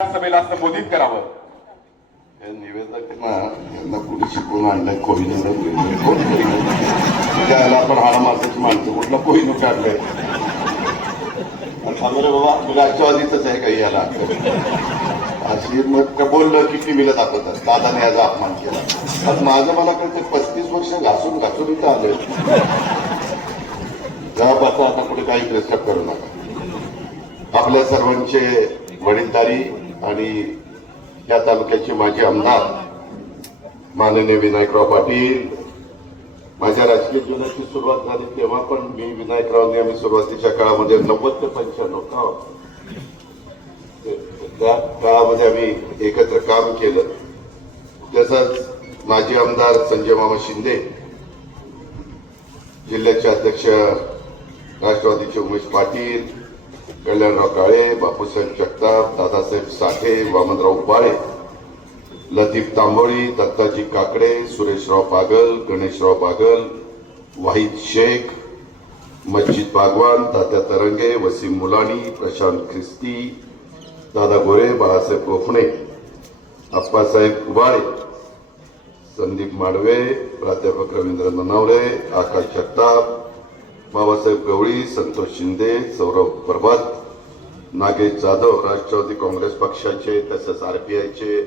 सभेला संबोधित करावं. हे निवेदक ना यांना कुणी शिकवून आणलंय? कोहिनूर त्याला आपण हाडा मारण्याची माणसं कुठला कोहिनूर काढलंय आणि सांगू रे बाबा तुला राष्ट्रवादीच आहे काही याला. अशी मग का बोललं की टीव्हीला दाखवतात. दादाने याचा अपमान केला. आज माझं मला कळतं पस्तीस वर्ष घासून घासून इथं आले तेव्हापासून आता कुठे काही डिस्टर्ब करू नका. आपल्या सर्वांचे वडीलधारी आणि या तालुक्याचे माजी आमदार माननीय विनायकराव पाटील. माझ्या राजकीय जीवनाची सुरुवात झाली तेव्हा पण मी विनायकरावने आम्ही सुरुवातीच्या काळामध्ये नव्वद ते पंच्याण्णव का त्या काळामध्ये आम्ही एकत्र काम केलं. तसंच माजी आमदार संजय मामा शिंदे जिल्ह्याचे अध्यक्ष राष्ट्रवादीचे उमेश पाटील कल्याणराव काळे बापूसाहेब जगताप दादासाहेब साठे वामनराव बाळे लतीफ तांबोळी दत्ताजी काकडे सुरेशराव बागल गणेशराव बागल वाहिद शेख मस्जिद बागवान तात्या तरंगे वसीम मुलानी प्रशांत ख्रिस्ती दादा गोरे बाळासाहेब गोखणे अप्पासाहेब कुबाळे संदीप माडवे प्राध्यापक रवींद्र ननावरे आकाश जगताप बाबासाहेब गवळी संतोष शिंदे सौरभ प्रभात नागेश जाधव राष्ट्रवादी काँग्रेस पक्षाचे तसंच आरपीआयचे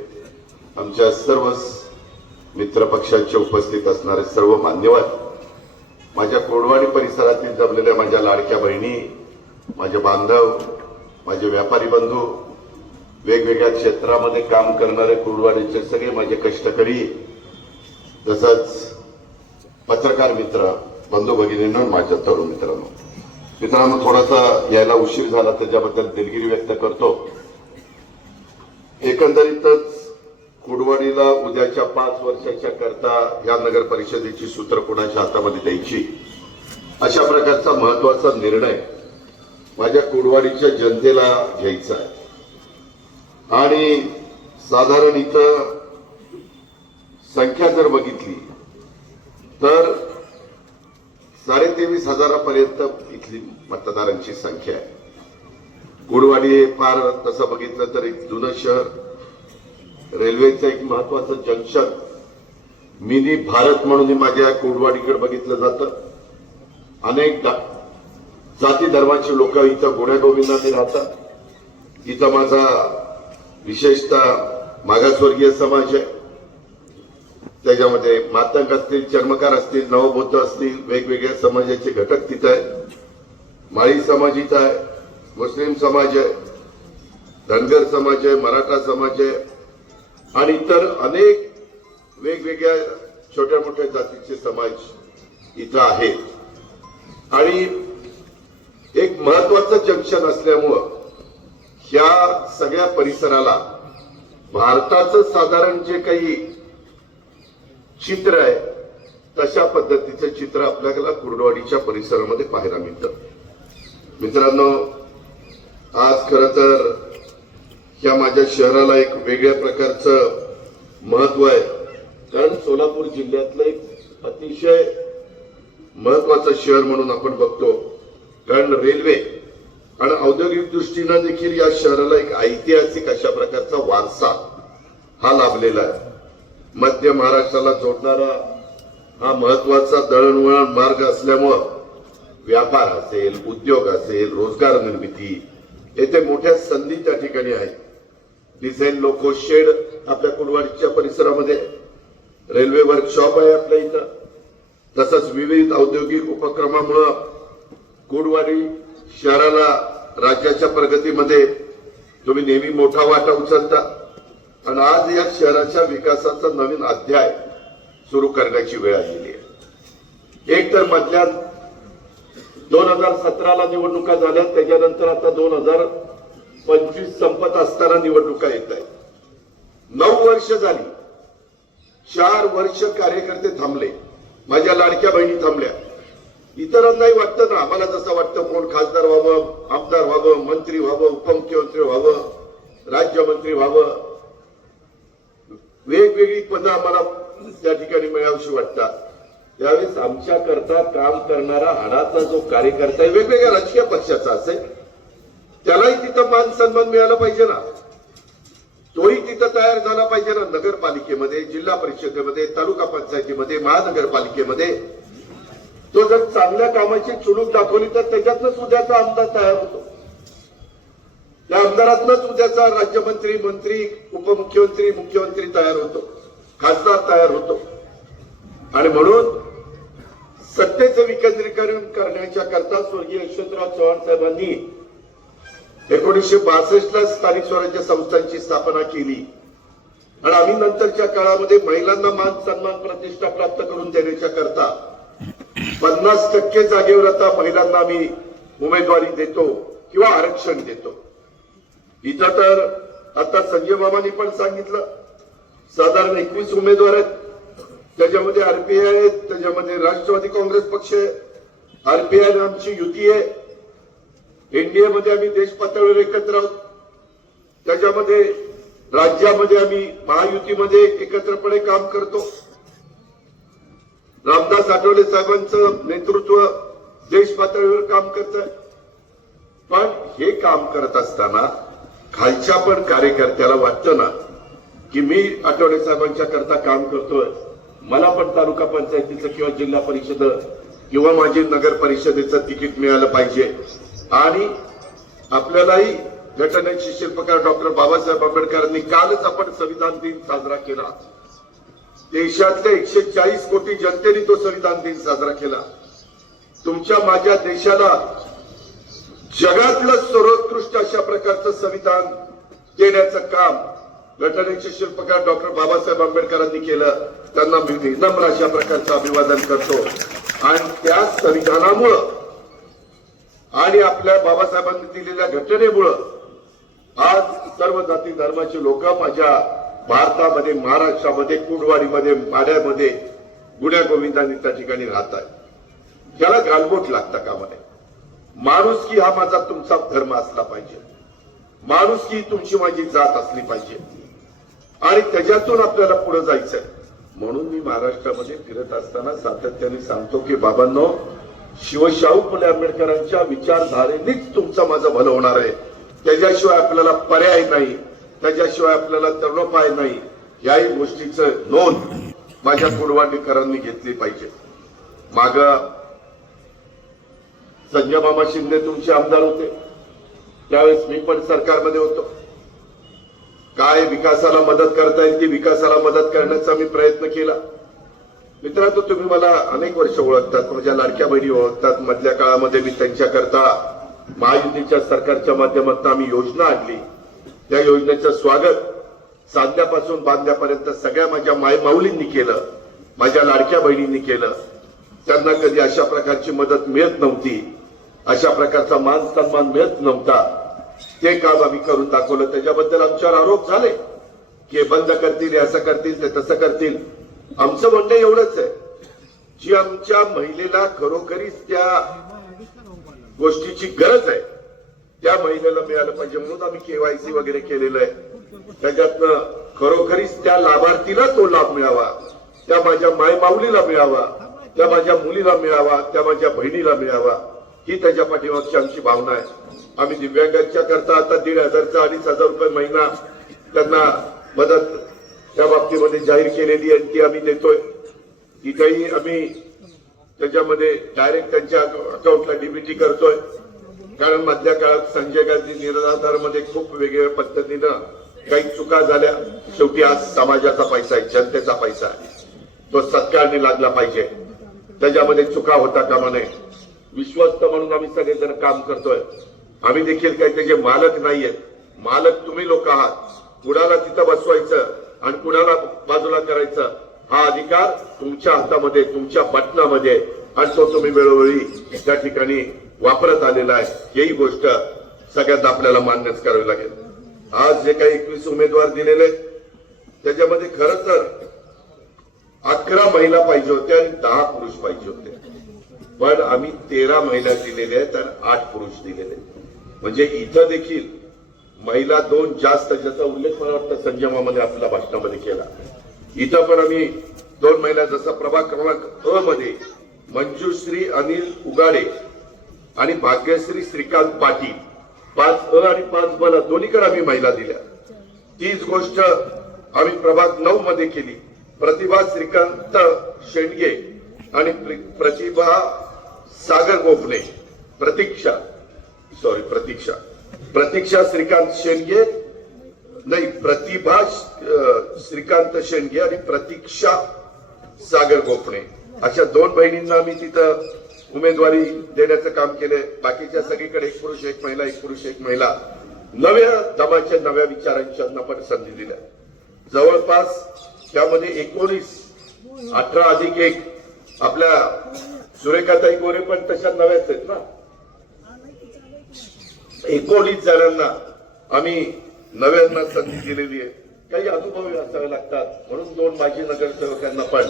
आमच्या सर्व मित्र पक्षाचे उपस्थित असणारे सर्व मान्यवर माझ्या कोडवाडी परिसरातील जमलेल्या माझ्या लाडक्या बहिणी माझे बांधव माझे व्यापारी बंधू वेगवेगळ्या क्षेत्रामध्ये काम करणारे कोडवाडीचे सगळे माझे कष्टकरी तसंच पत्रकार मित्र बंधू भगिनींनो माझ्या तरुण मित्रांनो. मित्रांनो थोडासा यायला उशीर झाला त्याच्याबद्दल दिलगिरी व्यक्त करतो. एकंदरीतच कुडवाडीला उद्याच्या पाच वर्षाच्या करता या नगर परिषदेची सूत्र कोणाच्या हातामध्ये द्यायची? अशा प्रकारचा महत्त्वाचा निर्णय माझ्या कुडवाडीच्या जनतेला घ्यायचा आहे. आणि साधारण इथं संख्या जर बघितली तर साडेतेवीस हजारापर्यंत इथली मतदारांची संख्या आहे. गुडवाडी हे फार तसं बघितलं तर एक जुनं शहर. रेल्वेचं एक महत्वाचं जंक्शन. मिनी भारत म्हणून माझ्या कुडवाडीकडे बघितलं जातं. अनेक जाती धर्माची लोक इथं गुण्यागोविंदाने राहतात. इथं माझा विशेषतः मागासवर्गीय समाज आहे. त्याच्यामध्ये मातंग असतील चर्मकार असतील नवबौद्ध असतील वेगवेगळ्या समाजाचे घटक तिथं आहेत. माळी समाज इथं आहे मुस्लिम समाज आहे धनगर समाज आहे मराठा समाज आहे आणि इतर अनेक वेगवेगळ्या छोट्या मोठ्या जातीचे समाज इथं आहेत. आणि एक महत्वाचं जंक्शन असल्यामुळं ह्या सगळ्या परिसराला भारताचं साधारण जे काही चित्र आहे. तशा पद्धतीचं चित्र आपल्याला कुर्डवाडीच्या परिसरामध्ये पाहायला मिळतं. मित्रांनो आज खर तर ह्या माझ्या शहराला एक वेगळ्या प्रकारचं महत्त्व आहे. कारण सोलापूर जिल्ह्यातलं एक अतिशय महत्वाचं शहर म्हणून आपण बघतो. कारण रेल्वे आणि औद्योगिक दृष्टीनं देखील या शहराला एक ऐतिहासिक अशा प्रकारचा वारसा हा लाभलेला आहे. मध्य महाराष्ट्राला जोडणारा हा महत्त्वाचा दळणवळण मार्ग असल्यामुळं व्यापार असेल उद्योग असेल रोजगार निर्मिती येथे मोठ्या संधी त्या ठिकाणी आहेत. डिझाईन लोको शेड आपल्या कुडवाडीच्या परिसरामध्ये रेल्वे वर्कशॉप आहे आपल्या इथं. तसंच विविध औद्योगिक उपक्रमामुळं कुडवाडी शहराला राज्याच्या प्रगतीमध्ये तुम्ही नेहमी मोठा वाटा उचलता. आणि आज या शहराच्या विकासाचा नवीन अध्याय सुरू करण्याची वेळ आलेली आहे. एक तर मधल्या दोन हजार सतराला निवडणुका झाल्या त्याच्यानंतर आता दोन हजार पंचवीस संपत असताना निवडणुका येत आहेत. नऊ वर्ष झाली. चार वर्ष कार्यकर्ते थांबले. माझ्या लाडक्या बहिणी थांबल्या. इतरांनाही वाटतं ना आम्हाला जसं वाटतं कोण खासदार व्हावं आमदार व्हावं मंत्री व्हावं उपमुख्यमंत्री व्हावं राज्यमंत्री व्हावं. वेगवेगळी पदं आम्हाला त्या ठिकाणी मिळावीशी वाटतात. त्यावेळेस आमच्या करता काम करणारा हाडाचा जो कार्यकर्ता आहे वेगवेगळ्या राजकीय पक्षाचा असेल त्यालाही तिथं मान सन्मान मिळाला पाहिजे ना. तोही तिथं तयार झाला पाहिजे ना नगरपालिकेमध्ये जिल्हा परिषदेमध्ये तालुका पंचायतीमध्ये महानगरपालिकेमध्ये. तो जर चांगल्या कामाची चुणूक दाखवली तर त्याच्यातनंच उद्याचा आमदार तयार होतो. त्या आमदारातनंच उद्याचा राज्यमंत्री मंत्री उपमुख्यमंत्री मुख्यमंत्री तयार होतो. खासदार तयार होतो. आणि म्हणून सत्तेचं विकेंद्रीकरण करण्याच्या करता स्वर्गीय यशवंतराव चव्हाण साहेबांनी एकोणीसशे बासष्ट ला स्थानिक स्वराज्य संस्थांची स्थापना केली. आणि आम्ही नंतरच्या काळामध्ये महिलांना मान सन्मान प्रतिष्ठा प्राप्त करून देण्याच्या करता पन्नास टक्के जागेवर आता महिलांना आम्ही उमेदवारी देतो किंवा आरक्षण देतो. इथं तर आता संजय बाबांनी पण सांगितलं. साधारण एकवीस उमेदवार आहेत. त्याच्यामध्ये आरपीआय आहेत त्याच्यामध्ये राष्ट्रवादी काँग्रेस पक्ष आहे. आरपीआय आमची युती आहे. एनडीए मध्ये आम्ही देश पातळीवर एकत्र आहोत. त्याच्यामध्ये राज्यामध्ये आम्ही महायुतीमध्ये एकत्रपणे काम करतो. रामदास आठवले साहेबांचं नेतृत्व देश पातळीवर काम करत पण हे काम करत असताना खालच्या पण कार्यकर्त्याला वाटतं ना की मी आठवडे साहेबांच्या करता काम करतोय. मला पण तालुका पंचायतीचं किंवा जिल्हा परिषद किंवा माझी नगर परिषदेचं तिकीट मिळालं पाहिजे. आणि आपल्यालाही घटनेचे शिल्पकार डॉक्टर बाबासाहेब आंबेडकरांनी कालच आपण संविधान दिन साजरा केला. देशातल्या एकशे चाळीस कोटी जनतेने तो संविधान दिन साजरा केला. तुमच्या माझ्या देशाला जगातलं सर्वोत्कृष्ट अशा प्रकारचं संविधान देण्याचं काम घटनेचे शिल्पकार डॉक्टर बाबासाहेब आंबेडकरांनी केलं त्यांना मी विनम्र अशा प्रकारचं अभिवादन करतो. आणि त्या संविधानामुळं आणि आपल्या बाबासाहेबांनी दिलेल्या घटनेमुळं आज सर्व जाती धर्माची लोक माझ्या भारतामध्ये महाराष्ट्रामध्ये कुंडवाडीमध्ये माड्यामध्ये गुण्या गोविंदांनी त्या ठिकाणी राहत आहे त्याला गालबोट लागता कामा नये माणुसकी हा माझा तुमचा धर्म असला पाहिजे. माणुसकी ही तुमची माझी जात असली पाहिजे. आणि त्याच्यातून आपल्याला पुढे जायचंय. म्हणून मी महाराष्ट्रामध्ये फिरत असताना सातत्याने सांगतो की बाबांनो शिवशाहू फुले आंबेडकरांच्या विचारधारेनेच तुमचं माझं भलं होणार आहे. त्याच्याशिवाय आपल्याला पर्याय नाही. त्याच्याशिवाय आपल्याला तरुणोपाय नाही. याही गोष्टीचं नोंद माझ्या कुडवाडीकरांनी घेतली पाहिजे. माग संजय मामा शिंदे तुमचे आमदार होते. त्यावेळेस मी पण सरकारमध्ये होतो. काय विकासाला मदत करता येईल ती विकासाला मदत करण्याचा मी प्रयत्न केला. मित्रांनो तुम्ही मला अनेक वर्ष ओळखतात माझ्या लाडक्या बहिणी ओळखतात. मधल्या काळामध्ये मी त्यांच्याकरता महायुतीच्या सरकारच्या माध्यमातून आम्ही योजना आणली. त्या योजनेचं स्वागत साधण्यापासून बांधण्यापर्यंत सगळ्या माझ्या माय माऊलींनी केलं माझ्या लाडक्या बहिणींनी केलं. त्यांना कधी अशा प्रकारची मदत मिळत नव्हती. अशा प्रकारचा मान सन्मान मिळत नव्हता. ते काम आम्ही करून दाखवलं. त्याच्याबद्दल आमच्यावर आरोप झाले. की हे बंद करतील हे असं करतील ते तसं करतील. आमचं म्हणणं एवढंच आहे. जी आमच्या महिलेला खरोखरीच त्या गोष्टीची गरज आहे त्या महिलेला मिळालं पाहिजे म्हणून आम्ही केवायसी वगैरे केलेलं आहे. त्याच्यातनं खरोखरीच त्या लाभार्थीला तो लाभ मिळावा त्या माझ्या मायमाऊलीला मिळावा त्या माझ्या मुलीला मिळावा त्या माझ्या बहिणीला मिळावा. ही त्याच्या पाठीमागची आमची भावना आहे. आम्ही दिव्यांगांच्या करता आता दीड हजारचा अडीच हजार रुपये महिना त्यांना मदत त्या बाबतीमध्ये जाहीर केलेली आणि ती आम्ही देतोय. तिथेही आम्ही त्याच्यामध्ये डायरेक्ट त्यांच्या अकाउंटला डीबीटी करतोय. कारण मधल्या काळात संजय गांधी निराधारमध्ये खूप वेगवेगळ्या पद्धतीनं काही चुका झाल्या. शेवटी आज समाजाचा पैसा आहे जनतेचा पैसा आहे. तो सत्कारने लागला पाहिजे. त्याच्यामध्ये चुका होता कामा नये. विश्वस्त म्हणून आम्ही सगळेजण काम करतोय. आम्ही देखील काही त्याचे मालक नाहीयेत. मालक तुम्ही लोक आहात. कुणाला तिथं बसवायचं आणि कुणाला बाजूला करायचं हा अधिकार तुमच्या हातामध्ये तुमच्या बटनामध्ये आणि तो तुम्ही वेळोवेळी त्या ठिकाणी वापरत आलेला आहे. ही गोष्ट सगळ्यांना आपल्याला मान्यच करावी लागेल. आज जे काही एकवीस उमेदवार दिलेले आहेत, त्याच्यामध्ये खरं तर अकरा महिला पाहिजे होत्या आणि दहा पुरुष पाहिजे होते. पण आम्ही तेरा महिला दिलेल्या आहेत आणि आठ पुरुष दिलेले आहेत. म्हणजे इथं देखील महिला दोन जास्त ज्याचा उल्लेख मला वाटतं संजमामध्ये आपल्या भाषणामध्ये केला. इथं पण आम्ही दोन महिला जसा प्रभाग क्रमांक अ मध्ये मंजुश्री अनिल उगाडे आणि भाग्यश्री श्रीकांत पाटील पाच अ आणि पाच ब ला दोन्हीकडे आम्ही महिला दिल्या. तीच गोष्ट आम्ही प्रभाग नऊ मध्ये केली. प्रतिभा श्रीकांत शेंडगे आणि प्रतिभा सागर गोपणे प्रतीक्षा सॉरी प्रतीक्षा. प्रतीक्षा श्रीकांत शेंडगे नाही प्रतिभा श्रीकांत शेंडगे आणि प्रतीक्षा सागर गोपणे अशा दोन बहिणींना आम्ही तिथं उमेदवारी देण्याचं काम केलंय. बाकीच्या सगळीकडे एक पुरुष एक महिला एक पुरुष एक महिला. नव्या दमाच्या नव्या विचारांच्या पण संधी दिल्या. जवळपास त्यामध्ये एकोणीस अठरा अधिक एक आपल्या सुरेखाताई गोरे पण तशा नव्याच आहेत ना? एकोणीस जणांना आम्ही नव्यांना संधी दिलेली आहे. काही अनुभवी असावे लागतात म्हणून दोन माजी नगरसेवकांना पण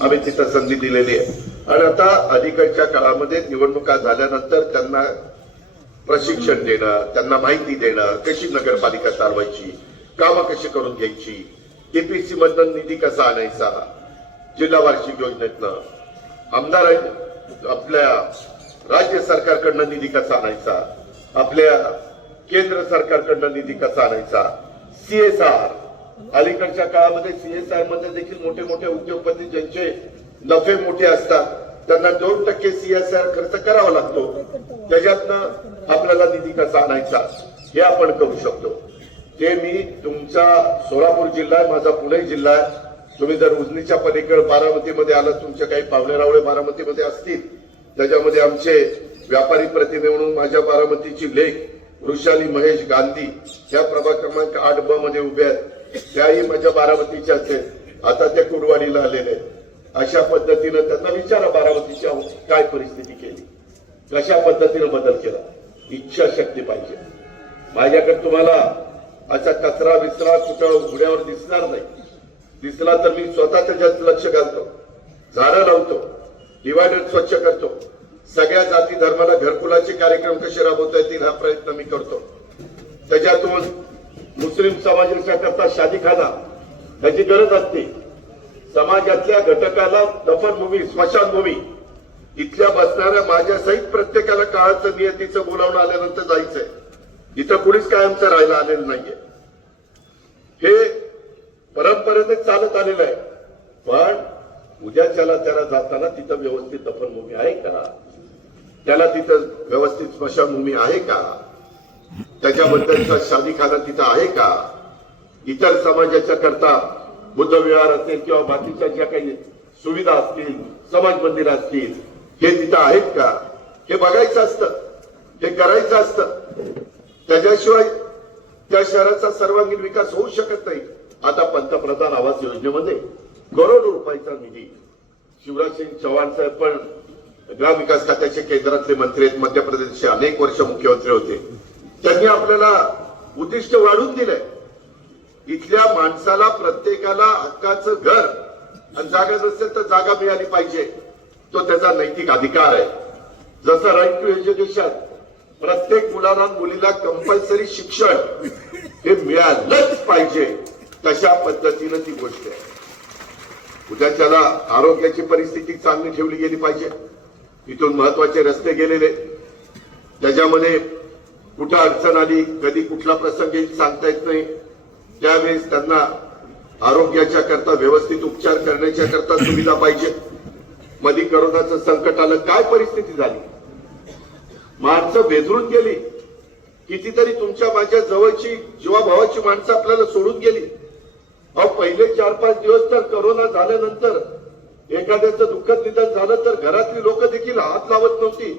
आम्ही तिथं संधी दिलेली आहे. आणि आता अलीकडच्या काळामध्ये निवडणुका झाल्यानंतर त्यांना प्रशिक्षण देणं त्यांना माहिती देणं कशी नगरपालिका चालवायची कामं कशी करून घ्यायची केपीसी मधनं निधी कसा आणायचा जिल्हा वार्षिक योजनेतनं. आमदार आपल्या राज्य सरकारकडनं निधी कसा आणायचा? आपल्या केंद्र सरकारकडनं निधी कसा आणायचा? सीएसआर अलीकडच्या काळामध्ये सीएसआरमध्ये देखील मोठे मोठे उद्योगपती ज्यांचे नफे मोठे असतात त्यांना दोन टक्के सीएसआर खर्च करावा लागतो. त्याच्यातनं आपल्याला निधी कसा आणायचा हे आपण करू शकतो. ते मी तुमचा सोलापूर जिल्हा आहे माझा पुणे जिल्हा आहे. तुम्ही जर उजनीच्या पलीकड बारामतीमध्ये आलात तुमचे काही पावणे रावळे बारामतीमध्ये असतील त्याच्यामध्ये आमचे व्यापारी प्रतिमे म्हणून माझ्या बारामतीची लेख वृषाली महेश गांधी त्या प्रभाग क्रमांक आठ ब मध्ये उभ्या आहेत. त्याही माझ्या बारामतीच्या आहेत आता त्या कुडवाडीला आलेले आहेत. अशा पद्धतीनं त्यांना विचारा बारामतीच्या काय परिस्थिती केली. कशा पद्धतीनं बदल केला. इच्छाशक्ती पाहिजे. माझ्याकडे तुम्हाला असा कचरा विचरा कुठं उघड्यावर दिसणार नाही. दिसला तर मी स्वतः त्याच्यात लक्ष घालतो. झाडं लावतो. डिवायडर स्वच्छ करतो. सगळ्या जाती धर्माला घरकुलाचे कार्यक्रम कसे राबवता येतील हा प्रयत्न मी करतो. त्याच्यातून मुस्लिम समाजाच्या करता शादीखाना त्याची गरज असते. समाजातल्या घटकाला दफनभूमी स्मशानभूमी इथल्या बसणाऱ्या माझ्या सहित प्रत्येकाला काळाचं नियतीचं बोलावणं आल्यानंतर जायचंय. इथं कुणीच कायमचं राहायला आलेलं नाहीये. हे परंपरेने चालत आलेलं आहे. पण उद्याच्याला त्याला जाताना तिथं व्यवस्थित दफनभूमी आहे का? त्याला तिथं व्यवस्थित स्मशानभूमी आहे का? त्याच्याबद्दलचा शादीखाना तिथं आहे का? इतर समाजाच्या करता बुद्ध विहार असेल किंवा बाकीच्या ज्या काही सुविधा असतील समाज मंदिर असतील हे तिथं आहेत का? हे बघायचं असतं. हे करायचं असतं. त्याच्याशिवाय त्या शहराचा सर्वांगीण विकास होऊ शकत नाही. आता पंतप्रधान आवास योजनेमध्ये करोडो रुपयाचा निधी. शिवराज सिंग चव्हाण साहेब पण ग्रामविकास खात्याचे केंद्रातले मंत्री आहेत. मध्य प्रदेशचे अनेक वर्ष मुख्यमंत्री होते. त्यांनी आपल्याला उद्दिष्ट वाढून दिलंय. इथल्या माणसाला प्रत्येकाला हक्काचं घर आणि जागा नसेल तर जागा मिळाली पाहिजे. तो त्याचा नैतिक अधिकार आहे. जसं राईट टू एज्युकेशन प्रत्येक मुलाला मुलीला कंपल्सरी शिक्षण हे मिळालंच पाहिजे. तशा पद्धतीनं ती गोष्ट आहे. उद्याच्याला आरोग्याची परिस्थिती चांगली ठेवली गेली पाहिजे. इथून महत्त्वाचे रस्ते गेलेले. त्याच्यामध्ये कुठं अडचण आली कधी कुठला प्रसंग येईल सांगता येत नाही. त्यावेळेस त्यांना आरोग्याच्या करता व्यवस्थित उपचार करण्याच्या करता सुविधा पाहिजे. मधी करोनाचं संकट आलं काय परिस्थिती झाली? माणसं बेदरून गेली. कितीतरी तुमच्या माझ्या जवळची जीवाभावाची माणसं आपल्याला सोडून गेली. अहो पहिले चार पाच दिवस तर करोना झाल्यानंतर एखाद्याचं दुःखद निधन झालं तर घरातली लोक देखील हात लावत नव्हती.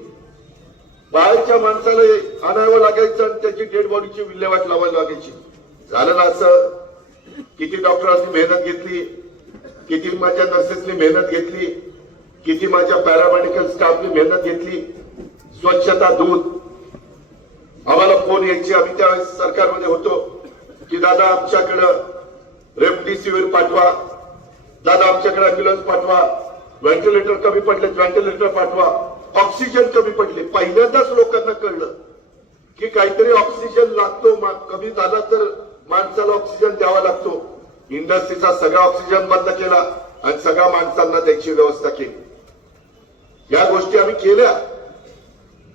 बाहेरच्या माणसाला आणावं लागायचं आणि त्याची डेड बॉडीची विल्हेवाट लावायला लागायची. झालं ना असं? किती डॉक्टरांनी मेहनत घेतली किती माझ्या नर्सेसनी मेहनत घेतली किती माझ्या पॅरामेडिकल स्टाफनी मेहनत घेतली. स्वच्छता दूध आम्हाला फोन यायची. आम्ही त्यावेळेस सरकारमध्ये होतो की दादा आमच्याकडं रेमडेसिवीर पाठवा. दादा आमच्याकडे अँब्युलन्स पाठवा. व्हेंटिलेटर कमी पडले व्हेंटिलेटर पाठवा. ऑक्सिजन कमी पडले. पहिल्यांदाच लोकांना कळलं की काहीतरी ऑक्सिजन लागतो. कमी झाला तर माणसाला ऑक्सिजन द्यावा लागतो. इंडस्ट्रीचा सगळा ऑक्सिजन बंद केला आणि सगळ्या माणसांना त्याची व्यवस्था केली. या गोष्टी आम्ही केल्या.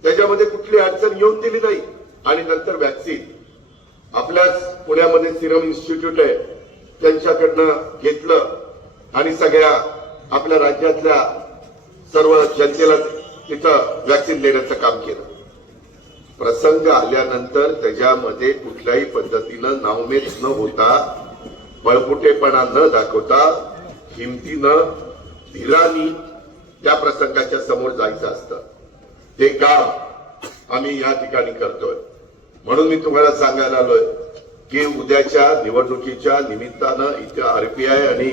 त्याच्यामध्ये कुठली अडचण येऊन दिली नाही. आणि नंतर व्हॅक्सिन आपल्याच पुण्यामध्ये सिरम इन्स्टिट्यूट आहे. त्यांच्याकडनं घेतलं आणि सगळ्या आपल्या राज्यातल्या सर्व जनतेला तिथं वॅक्सिन देण्याचं काम केलं. प्रसंग आल्यानंतर त्याच्यामध्ये कुठल्याही पद्धतीनं नावमेच न होता बळपुटेपणा न दाखवता हिमतीनं धीरानी त्या प्रसंगाच्या समोर जायचं असतं. ते काम आम्ही या ठिकाणी करतोय. म्हणून मी तुम्हाला सांगायला आलोय की उद्याच्या निवडणुकीच्या निमित्तानं इथे आरपीआय आणि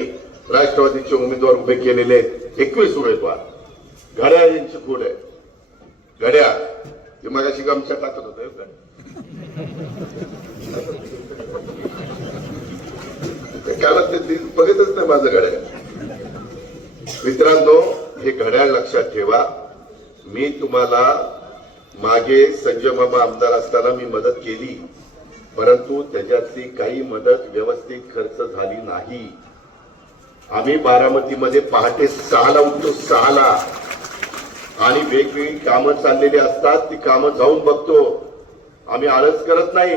राष्ट्रवादीचे उमेदवार उभे केलेले एकवीस उमेदवार. घड्याळ यांची खोड आहे. घड्याळ. ते मगाशी गमच्या टाकत होतं ते ते बघतच नाही माझं घड्याळ. मित्रांनो हे घड्याळ लक्षात ठेवा. मी तुम्हाला मागे संजय मामा आमदार असताना मी मदत केली. परंतु त्याच्यातली काही मदत व्यवस्थित खर्च झाली नाही. आम्ही बारामतीमध्ये पहाटे सहाला उठतो सहाला. आणि वेगवेगळी कामं चाललेली असतात ती कामं जाऊन बघतो. आम्ही आळस करत नाही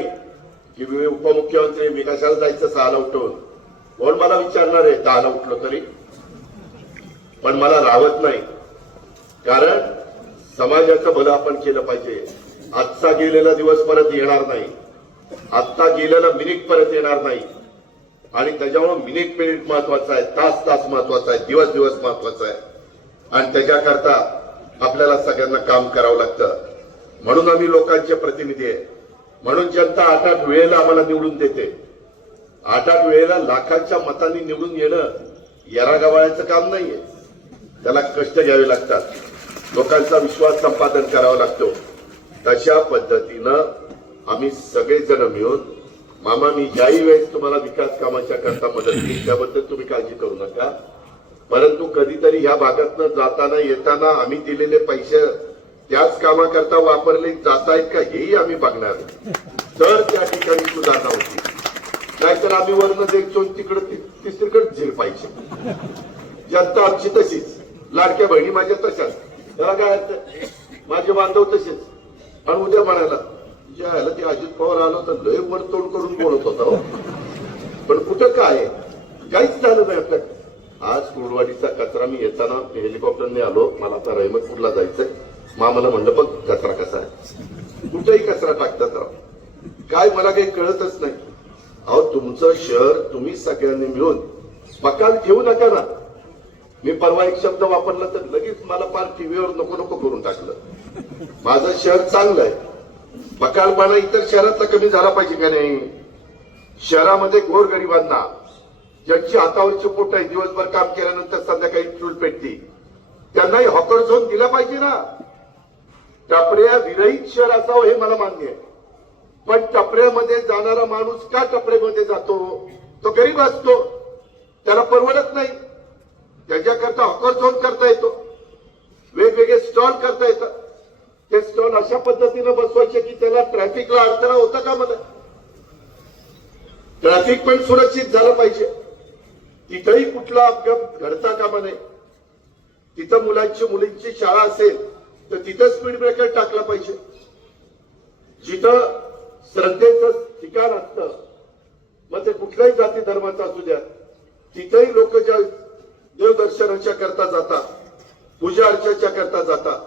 की मी उपमुख्यमंत्री मी कशाला जायचं सहाला उठून. कोण मला विचारणार आहे दहाला उठलो तरी? पण मला राहत नाही. कारण समाजाचं भलं आपण केलं पाहिजे. आजचा गेलेला दिवस परत येणार नाही. आत्ता गेलेला मिनिट परत येणार नाही. आणि त्याच्यामुळे मिनिट मिनिट महत्त्वाचा आहे. तास तास महत्त्वाचा आहे. दिवस दिवस महत्त्वाचा आहे. आणि त्याच्याकरता आपल्याला सगळ्यांना काम करावं लागतं. म्हणून आम्ही लोकांचे प्रतिनिधी आहे. म्हणून जनता आठ आठ वेळेला आम्हाला निवडून देते. आठ आठ वेळेला लाखांच्या मतांनी निवडून येणं येरागावाळ्याचं काम नाहीये. त्याला कष्ट घ्यावे लागतात. लोकांचा विश्वास संपादन करावा लागतो. तशा पद्धतीनं आम्ही सगळेजण मिळून मामा मी ज्याही वेळेस तुम्हाला विकास कामाच्या करता मदत केली त्याबद्दल तुम्ही काळजी करू नका. परंतु कधीतरी ह्या भागातनं जाताना येताना आम्ही दिलेले पैसे त्याच कामाकरता वापरले जात आहेत का हेही आम्ही बघणार तर त्या ठिकाणी सुधारणा होती. नाहीतर आम्ही वर्ण देखतो तिकडं तिसरीकडे झेल पाहिजे जनता आमची तशीच. लाडक्या बहिणी माझ्या तशाच. त्याला काय अर्थ? माझे बांधव तसेच. आणि उद्या म्हणायला तुमच्या ह्याला ते अजित पवार आलो तर लय वर करून बोलत होता हो. पण कुठं काय? आहे? काहीच झालं नाही आपल्या आज कुरवाडीचा कचरा मी येताना हेलिकॉप्टरने आलो. मला आता रहमतपूरला जायचंय. मामाला म्हणलं बघ कचरा कसा आहे? कुठेही कचरा टाकतात राव. काय मला काही कळतच नाही. अहो तुमचं शहर तुम्ही सगळ्यांनी मिळून मकान ठेवू नका ना. मी परवा एक शब्द वापरला तर लगेच मला पार टीव्हीवर नको नको करून टाकलं. माझं शहर चांगलं आहे. बकालपणा इतर शहरातला कमी झाला पाहिजे का नाही? शहरामध्ये गोरगरिबांना ज्यांची हातावरची पोट आहे दिवसभर काम केल्यानंतर संध्याकाळी चूल पेटती त्यांनाही हॉकर झोन दिला पाहिजे ना? टपऱ्या विरहित शहर असावं हे मला मान्य आहे. पण टपऱ्यामध्ये जाणारा माणूस का टपऱ्यामध्ये जातो? तो गरीब असतो. त्याला परवडत नाही. त्याच्याकरता हॉकर झोन करता येतो. वेगवेगळे स्टॉल करता येतात. अशा पद्धतीनं बसवायचे की त्याला ट्रॅफिकला अडथळा होता का मला ट्रॅफिक पण सुरक्षित झालं पाहिजे. तिथंही कुठला अपघात घडता कामा नये तिथं मुलांची मुलींची शाळा असेल तर तिथं स्पीड ब्रेकर टाकला पाहिजे. जिथं श्रद्धेचं ठिकाण असतं मग ते कुठल्याही जाती धर्माचं असू द्या तिथेही लोक ज्या देवदर्शनाच्या करता जातात पूजा अर्चाच्या करता जातात.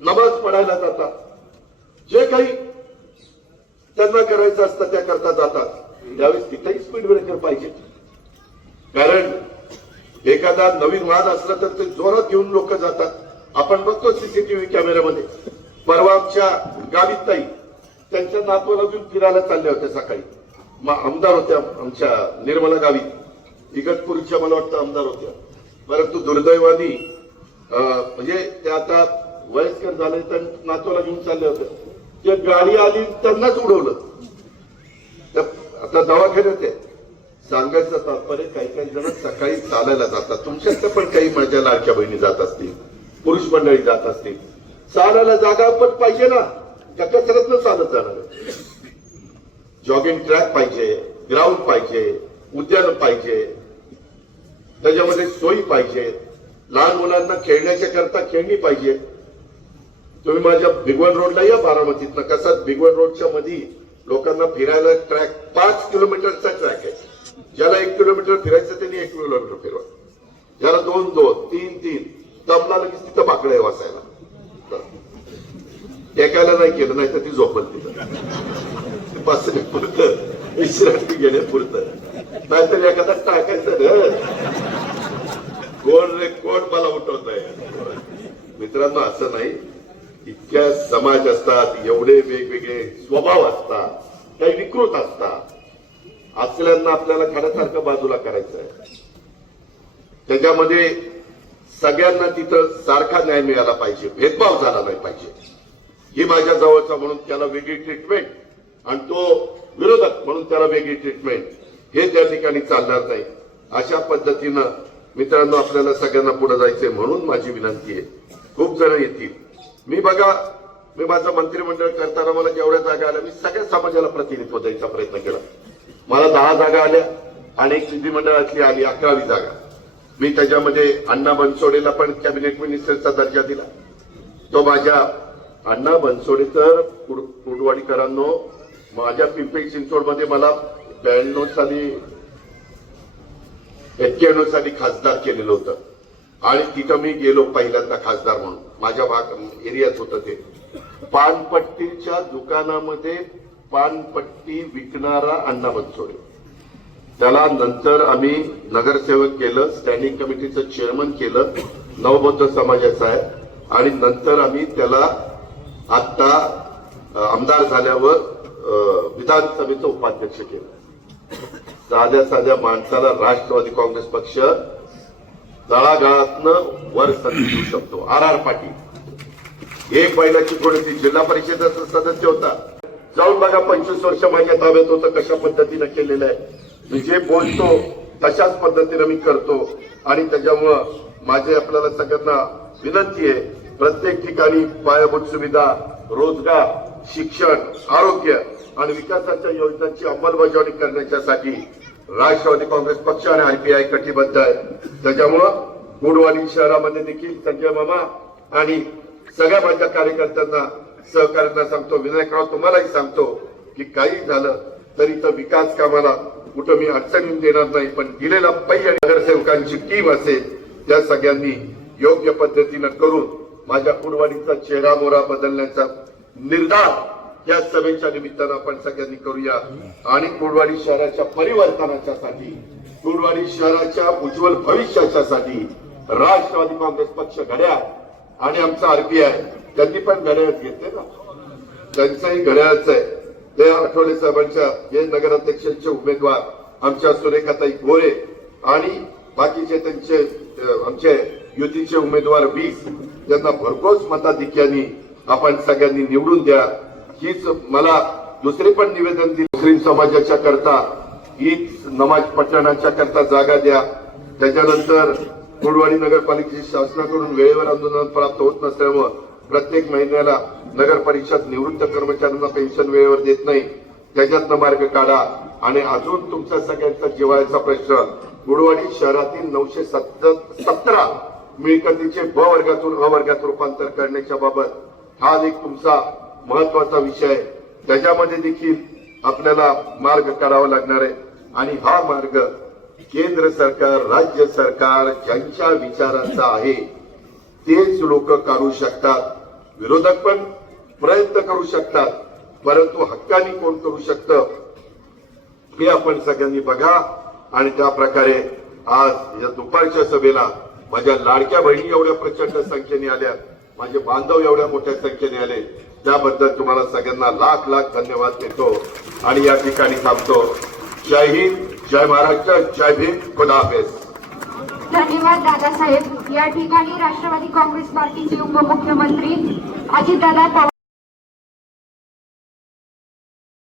नमाज पडायला जातात. जे काही त्यांना करायचं असतं त्या करता जातात. त्यावेळेस तिथेही स्पीड ब्रेकर पाहिजे. कारण एखादा नवीन वाद असलं तर ते जोरात घेऊन लोक जातात. आपण बघतो सीसीटीव्ही कॅमेऱ्यामध्ये. परवा आमच्या गावीत ताई त्यांच्या नातवाला घेऊन फिरायला चालल्या होत्या सकाळी. मग आमदार होत्या आमच्या निर्मला गावीत इगतपूरच्या मला वाटतं आमदार होत्या. परंतु दुर्दैवानी म्हणजे त्या आता वयस्कर झाले तर नातवाला घेऊन चालले होते. ते गाडी आली त्यांनाच उडवलं. आता दवाखान्यात आहे. सांगायचं तात्पर्य काही काही जण सकाळी चालायला जातात. तुमच्यातल्या पण काही माझ्या लाडक्या बहिणी जात असतील पुरुष मंडळी जात असतील. चालायला जागा पण पाहिजे ना. त्या कसरतनं चालत जाणार जॉगिंग ट्रॅक पाहिजे ग्राउंड पाहिजे उद्यान पाहिजे. त्याच्यामध्ये सोयी पाहिजे. लहान मुलांना खेळण्याच्या करता खेळणी पाहिजे. तुम्ही माझ्या भिगवण रोडला या बारामतीतनं. कसं भिगवण रोडच्या मध्ये लोकांना फिरायला ट्रॅक पाच किलोमीटरचा ट्रॅक आहे. ज्याला एक किलोमीटर फिरायचं त्यांनी एक किलोमीटर फिरवा. ज्याला दोन दोन तीन तीन दमला लगेच तिथं बाकडं आहे वाचायला. टेकायला नाही केलं नाही तर ती झोपल तिथं. बसणे पुरतं. विश्रांती घेणे पुरतं. नाहीतर एखादा टाकायचं कोण रे कोण मला उठवत आहे मित्रांनो असं नाही. इतक्या समाज असतात एवढे वेगवेगळे स्वभाव असतात काही विकृत असतात. असल्यांना आपल्याला खड्यासारखं बाजूला करायचं आहे. त्याच्यामध्ये सगळ्यांना तिथं सारखा न्याय मिळाला पाहिजे भेदभाव झाला नाही पाहिजे. ही माझ्या जवळचा म्हणून त्याला वेगळी ट्रीटमेंट आणि तो विरोधक म्हणून त्याला वेगळी ट्रीटमेंट हे त्या ठिकाणी चालणार नाही. अशा पद्धतीनं मित्रांनो आपल्याला सगळ्यांना पुढे जायचंय म्हणून माझी विनंती आहे. खूप जण येतील. मी बघा मी माझं मंत्रिमंडळ करताना मला जेवढ्या जागा आल्या मी सगळ्या समाजाला प्रतिनिधित्व द्यायचा प्रयत्न केला. मला दहा जागा आल्या आणि एक विधिमंडळातली आली अकरावी जागा. मी त्याच्यामध्ये अण्णा बनसोडेला पण कॅबिनेट मिनिस्टरचा दर्जा दिला. तो माझ्या अण्णा बनसोडे तर कुड- कुडवाडीकरांनो माझ्या पिंपरी चिंचवडमध्ये मला ब्याण्णव साली एक्क्याण्णव साली खासदार केलेलं होतं. आणि तिथं मी गेलो पहिल्यांदा खासदार म्हणून. माझ्या भाग एरियात होतं ते. पानपट्टीच्या दुकानामध्ये पानपट्टी विकणारा अण्णा बनसोडे. त्याला नंतर आम्ही नगरसेवक केलं स्टँडिंग कमिटीचं चेअरमन केलं नवबौद्ध समाजाचं आहे आणि नंतर आम्ही त्याला आता आमदार झाल्यावर विधानसभेचं उपाध्यक्ष केलं. साध्या साध्या माणसाला राष्ट्रवादी काँग्रेस पक्ष तळागाळातनं वर संधी देऊ शकतो. R R Patil. एक बैलाची थोडीशी जिल्हा परिषदेचा सदस्य होता. जाऊन बघा पंचवीस वर्ष माझ्या ताब्यात होतं कशा पद्धतीनं केलेलं आहे. मी जे बोलतो तशाच पद्धतीनं मी करतो. आणि त्याच्यामुळं माझे आपल्याला सगळ्यांना विनंती आहे प्रत्येक ठिकाणी पायाभूत सुविधा रोजगार शिक्षण आरोग्य आणि विकासाच्या योजनांची अंमलबजावणी करण्याच्यासाठी राष्ट्रवादी काँग्रेस पक्ष आणि आरपीआय कटिबद्ध आहे. त्याच्यामुळं गुडवाडी शहरामध्ये देखील संजय मामा आणि सगळ्या माझ्या कार्यकर्त्यांना सहकार्यांना सांगतो विनायकराव तुम्हालाही सांगतो की काही झालं तरी तर विकास कामाला कुठं मी अडचणी देणार नाही पण दिलेला पै आणि नगरसेवकांची टीम असेल त्या सगळ्यांनी योग्य पद्धतीनं करून माझ्या कुडवाडीचा चेहरा मोरा बदलण्याचा निर्धार या सभेच्या निमित्तानं आपण सगळ्यांनी करूया. आणि कुडवाडी शहराच्या परिवर्तनाच्या साठी कुडवाडी शहराच्या उज्ज्वल भविष्याच्यासाठी राष्ट्रवादी काँग्रेस पक्ष घड्याळ आणि आमचा आरपीआय त्यांनी पण घड्याळच घेतले ना. त्यांचंही घड्याळच आहे. ते आठवले साहेबांच्या हे नगराध्यक्षांचे उमेदवार आमच्या सुरेखाताई गोरे आणि बाकीचे त्यांचे आमचे युतीचे उमेदवार वीस यांना भरघोस मताधिक्यांनी आपण सगळ्यांनी निवडून द्या. हीच मला दुसरे पण निवेदन दिले. मुस्लिम समाजाच्या करता ईद नमाज पठणाच्या करता जागा द्या. त्याच्यानंतर कुडवाडी नगरपालिकेची शासनाकडून वेळेवर आंदोलन प्राप्त होत नसल्यामुळं प्रत्येक महिन्याला नगर परिषद निवृत्त कर्मचाऱ्यांना पेन्शन वेळेवर देत नाही. त्याच्यातनं मार्ग काढा. आणि अजून तुमच्या सगळ्यांचा जिवाळ्याचा प्रश्न गुडवाडी शहरातील नऊशे सतरा मिळकतीचे ब वर्गातून अ वर्गात रूपांतर करण्याच्या बाबत हा एक तुमचा महत्त्वाचा विषय आहे. त्याच्यामध्ये देखील आपल्याला मार्ग काढावा लागणार आहे. आणि हा मार्ग केंद्र सरकार राज्य सरकार ज्यांच्या विचारांचा आहे तेच लोक काढू शकतात. विरोधक पण प्रयत्न करू शकतात परंतु हक्कानी कोण करू शकतं हे आपण सगळ्यांनी बघा. आणि त्या प्रकारे आज या दुपारच्या सभेला माझ्या लाडक्या बहिणी एवढ्या प्रचंड संख्येने आल्या माझे बांधव एवढ्या मोठ्या संख्येने आले. त्याबद्दल तुम्हाला सगळ्यांना लाख लाख धन्यवाद देतो आणि या ठिकाणी थांबतो. जय हिंद जय महाराष्ट्र जय भीम खुदा धन्यवाद दादासाहेब. या ठिकाणी राष्ट्रवादी काँग्रेस पार्टीचे उपमुख्यमंत्री अजितदादा पवार